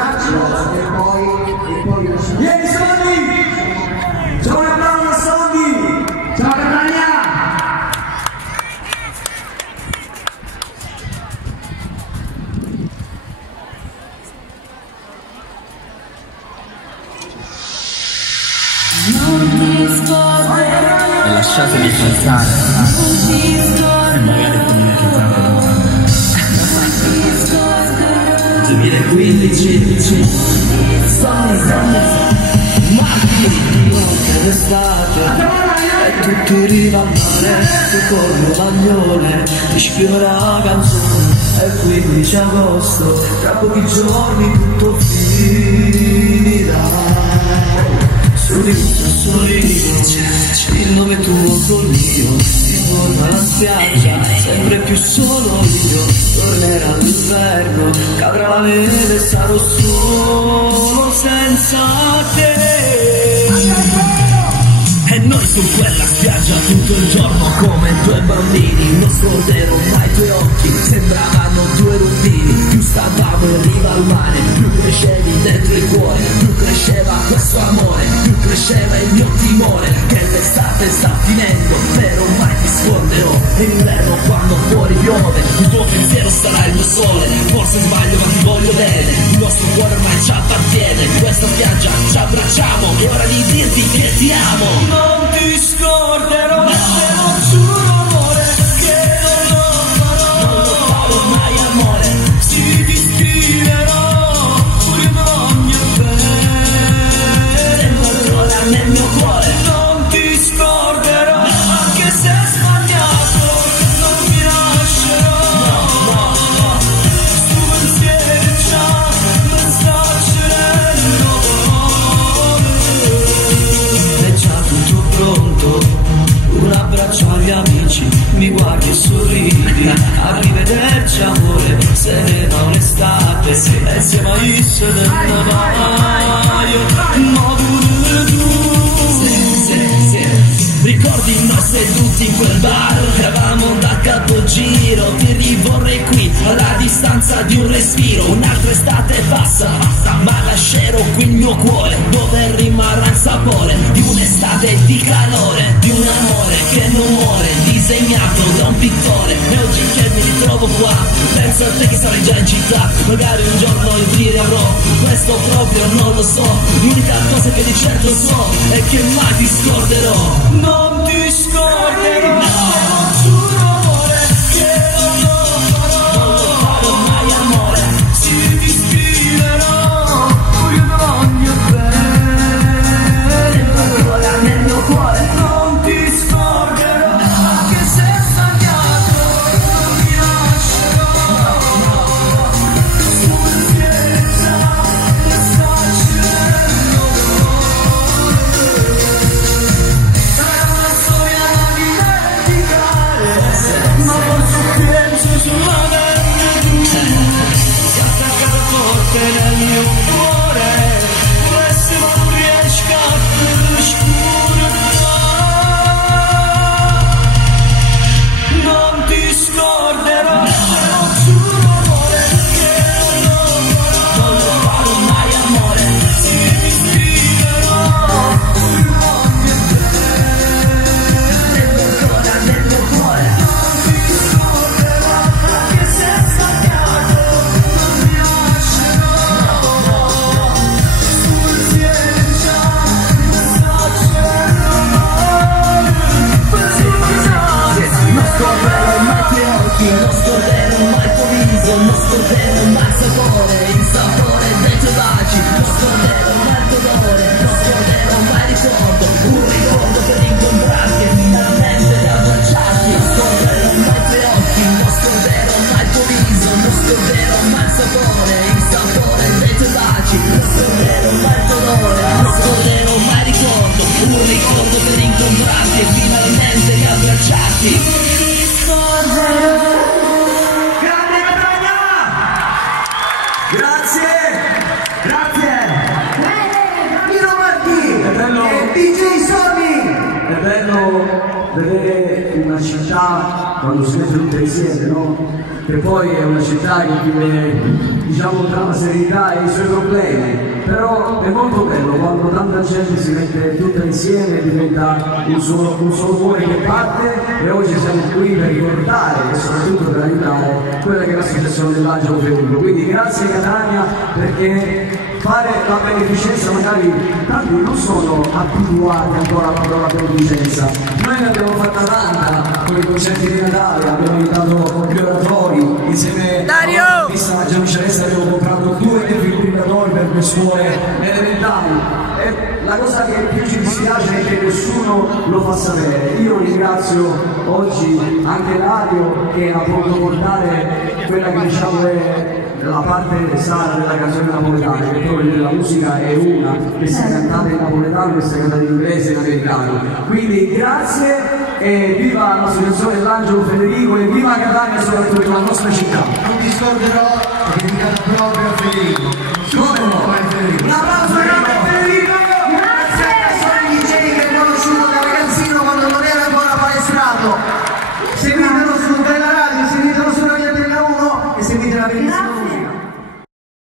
braccio e poi vieni Sonny! Ciao Bravo Sonny! Ciao Catania! E lasciatemi pensare e magari con una chitarra davanti. 2015 marchi notte d'estate e tutti arriva al mare, tu con un maglione ti scrivo la canzone. È il 15 agosto, tra pochi giorni tutto finirà. Sorriso, il nome tuo col mio, si torna alla spiaggia, sempre più solo io, tornerà l'inverno, cadrà la neve, sarò solo senza te. E noi su quella spiaggia tutto il giorno come due bambini, non scorderò mai i tuoi occhi, sembravano due rubini. Più stavamo in riva al mare, più crescevi dentro il cuore, più cresceva questo amore, più cresceva il mio timore che l'estate sta finendo, però mai ti scorderò. E l'inverno quando fuori piove, il tuo pensiero sarà il mio sole. Forse sbaglio ma ti voglio bene, il nostro cuore ormai ci appartiene. In questa spiaggia ci abbracciamo, è ora di dirti che ti amo. Non ti scorderò, te lo giuro amore, che non lo farò mai amore. Sì, ti scriverò pure in ogni bene, sento ancora nel mio cuore. Non ti scorderò, anche se è sbagliato, non mi lascerò. No. Tu pensieri già non sta accedendo. È già tutto pronto, un abbraccio agli amici, mi guardi e sorridi, arrivederci amore, se ne va un'estate, e siamo a Isse del Navaio, ma pure tu. Ricordi noi seduti in quel bar, eravamo da capogiro, ti rivorrei qui, alla distanza di un respiro, un'altra estate passa, ma lascerò qui il mio cuore, dove rimarrà il sapore di un'estate di calore, di un amore che non muore, disegnato da un pittore. E oggi che mi ritrovo qua, penso a te che sarai già in città, magari un giorno io ti riavrò, questo proprio non lo so, l'unica cosa che di certo so è che mai ti scorderò. Non ti scorderò, te lo giuro amore, che non lo farò mai amore. Sì, ti scriverò pure in ogni bene, sento ancora nel mio cuore. Non ti scorderò, anche se è sbagliato, non mi lascerò. Tu pensieri già non sta accedendo. Ma forse penso sulla verde tu, si è attaccata forte nel mio cuore, forse ma non riesco a scordare. Non ti scorderò, te lo giuro amore, che non lo farò mai amore. Sì, ti scriverò pure in ogni bene, sento ancora nel mio cuore. Non scorderò mai il tuo viso, non scorderò mai il sapore dei tuoi baci, non scorderò mai il tuo odore, non scorderò mai il ricordo, un ricordo per incontrarti e finalmente abbracciarti. Non scorderò mai i tuoi occhi, non scorderò mai il tuo viso, non scorderò mai il sapore dei tuoi baci, non scorderò mai il tuo odore, non scorderò mai il ricordo, un ricordo per incontrarti e finalmente abbracciarti. È bello vedere una città quando si mette tutte insieme, no? che poi è una città che vive, diciamo, tra la serenità e i suoi problemi, però è molto bello quando tanta gente si mette tutta insieme e diventa un solo cuore che parte, e oggi siamo qui per ricordare e soprattutto per aiutare quella che è l'associazione dell'Angelo Federico. Quindi grazie Catania, perché fare la beneficenza, magari tanti non sono abituati ancora alla parola beneficenza. Noi ne abbiamo fatta tanta con i concerti di Natale, abbiamo aiutato gli oratori, insieme a questa Gianni Celeste abbiamo comprato 2 defibrillatori per le scuole elementari. E la cosa che più ci dispiace è che nessuno lo fa sapere. Io ringrazio oggi anche Dario che ha voluto portare quella che diciamo è la parte sana della canzone napoletana, che proprio della musica è una, che sia cantata in napoletano, che sia cantata in inglese e in americano. Quindi grazie e viva l'associazione dell'Angelo Federico e viva Catania, soprattutto la nostra città. Non ti scorderò, è dedicata proprio a Federico.